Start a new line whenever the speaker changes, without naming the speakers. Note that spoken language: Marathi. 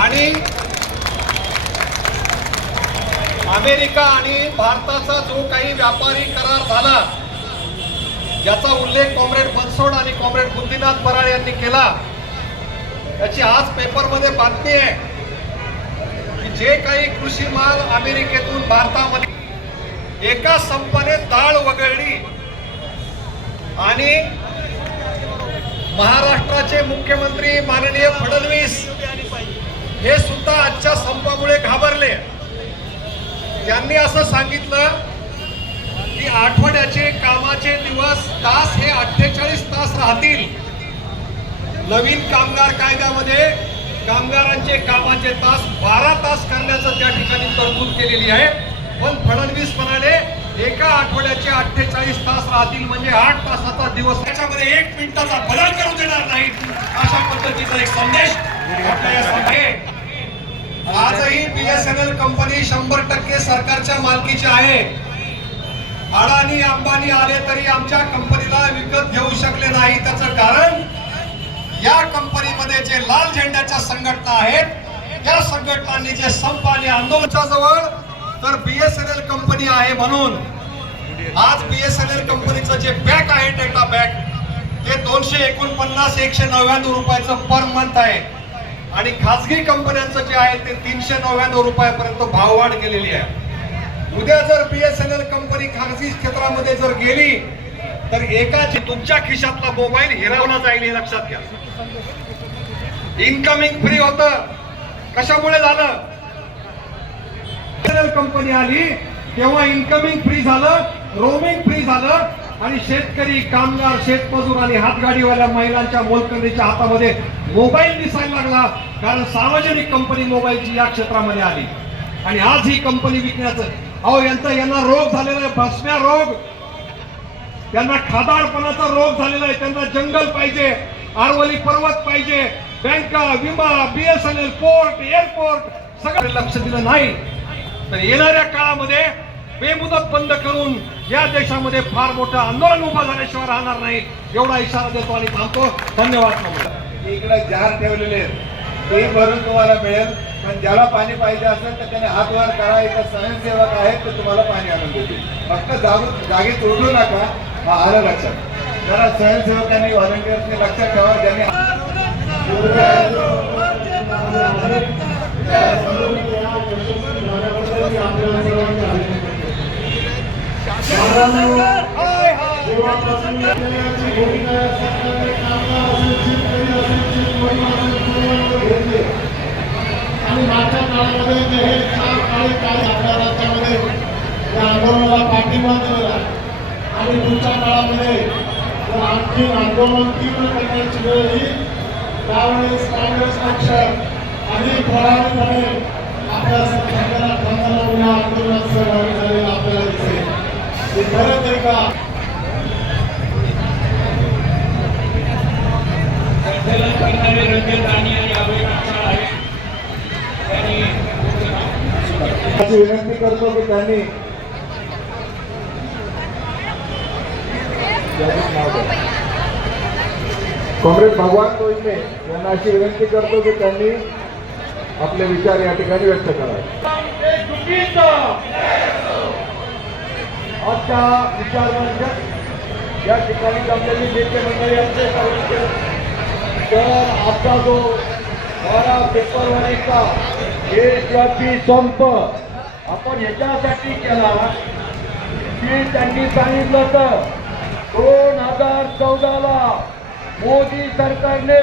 आणि अमेरिका आणि भारताचा जो काही व्यापारी करार झाला ज्याचा उल्लेख कॉम्रेड बनसोड आणि कॉम्रेड बुद्धिनाथ बराळ यांनी केला त्याची आज पेपरमध्ये बातमी आहे की जे काही कृषी माल अमेरिकेतून भारतामध्ये एका संपाने दाळ वगळली आणि महाराष्ट्राचे मुख्यमंत्री माननीय फडणवीस त्यांनी असं सांगितलं की आठवड्याचे कामाचे दिवस तास हे अठ्ठेचाळीस तास राहतील. नवीन कामगार कायद्यामध्ये कामगारांचे कामाचे तास बारा तास करण्याचं त्या ठिकाणी तरतूद केलेली आहे. पण फडणवीस म्हणाले एका आठवड्याचे अठ्ठेचाळीस तास राहतील म्हणजे आठ तासाचा दिवस. त्याच्यामध्ये एक मिनिटाचा बदल करू देणार नाही अशा पद्धतीचा एक संदेश बीएसएनएल कंपनी शंभर टक्के सरकारच्या मालकीची आहे. अडाणी अंबानी आले तरी आमच्या कंपनीला विकत घेऊ शकले नाही. त्याचं कारण या कंपनीमध्ये जे लाल झेंड्याच्या संघटना आहेत या संघटनांनी जे संप आणि आंदोलनच्या जवळ तर बीएसएनएल कंपनी आहे म्हणून आज बीएसएनएल कंपनीचं जे बॅक आहे डेटा बॅक ते दोनशे एकोणपन्नास एकशे नव्याण्णव रुपयाचं पर मंथ आहे. आणि खासगी कंपन्यांचं जे आहे ते तीनशे नव्याण्णव रुपयापर्यंत भाववाढ केलेली आहे. उद्या जर बीएसएनएल कंपनी खासगी क्षेत्रामध्ये जर गेली तर एकाची तुमच्या खिशातला मोबाईल हिरावला जाईल हे लक्षात घ्या. इन्कमिंग फ्री होत. कशामुळे झालं? कंपनी आली तेव्हा इन्कमिंग फ्री झालं रोमिंग फ्री झालं आणि शेतकरी कामगार शेतमजूर आणि हातगाडीवाल्या महिलांच्या मोलकरणीच्या हातामध्ये मोबाईल दिसायला लागला कारण सार्वजनिक कंपनी मोबाईलची या क्षेत्रामध्ये आली. आणि आज ही कंपनी विकण्याचं अहो यांचा यांना रोग झालेला आहे भस्म्या रोग. त्यांना खादाडपणाचा रोग झालेला आहे त्यांना जंगल पाहिजे आरवली पर्वत पाहिजे बँका विमा बीएसएनएल पोर्ट एअरपोर्ट सगळं लक्ष दिलं नाही. तर येणाऱ्या काळामध्ये बेमुदत बंद करून या देशामध्ये फार मोठं आंदोलन उभं झाल्याशिवाय राहणार नाही. एवढा इशारा देतो आणि थांबतो. धन्यवाद
इकडे जार ठेवलेले आहेत. ते भरून तुम्हाला मिळेल. पण ज्याला पाणी पाहिजे असेल तर त्याने हात वर करा. इथं स्वयंसेवक आहेत ते तुम्हाला पाणी आणून देतील. फक्त जागू जागेत उडू नका. हा आलं लक्षात. जरा स्वयंसेवकांनी व्हॉलंटिअर्सनी लक्षात ठेवा. ज्यांनी
आणि मागच्या काळामध्ये जे हे चार काळे काळे आपल्या राज्यामध्ये या आंदोलनाला पाठिंबा दिलेला आहे. आणि पुढच्या काळामध्ये जर आणखी आंदोलन तीव्र करण्याची वेळ येईल त्यावेळेस काँग्रेस पक्ष अधिक प्रभावीपणे आपल्या
अशी विनंती करतो की त्यांनी यादीत कॉम्रेड भगवान कोयने यांना अशी विनंती करतो की त्यांनी आपले विचार या ठिकाणी व्यक्त करावे. आजच्या विचार या ठिकाणी जमलेली नेते मंडळी आमचे तर आजचा जो बारा फेब्रुवारीचा व्यापी संप आपण याच्यासाठी केला. की त्यांनी सांगितलं होतं दोन हजार चौदाला मोदी सरकारने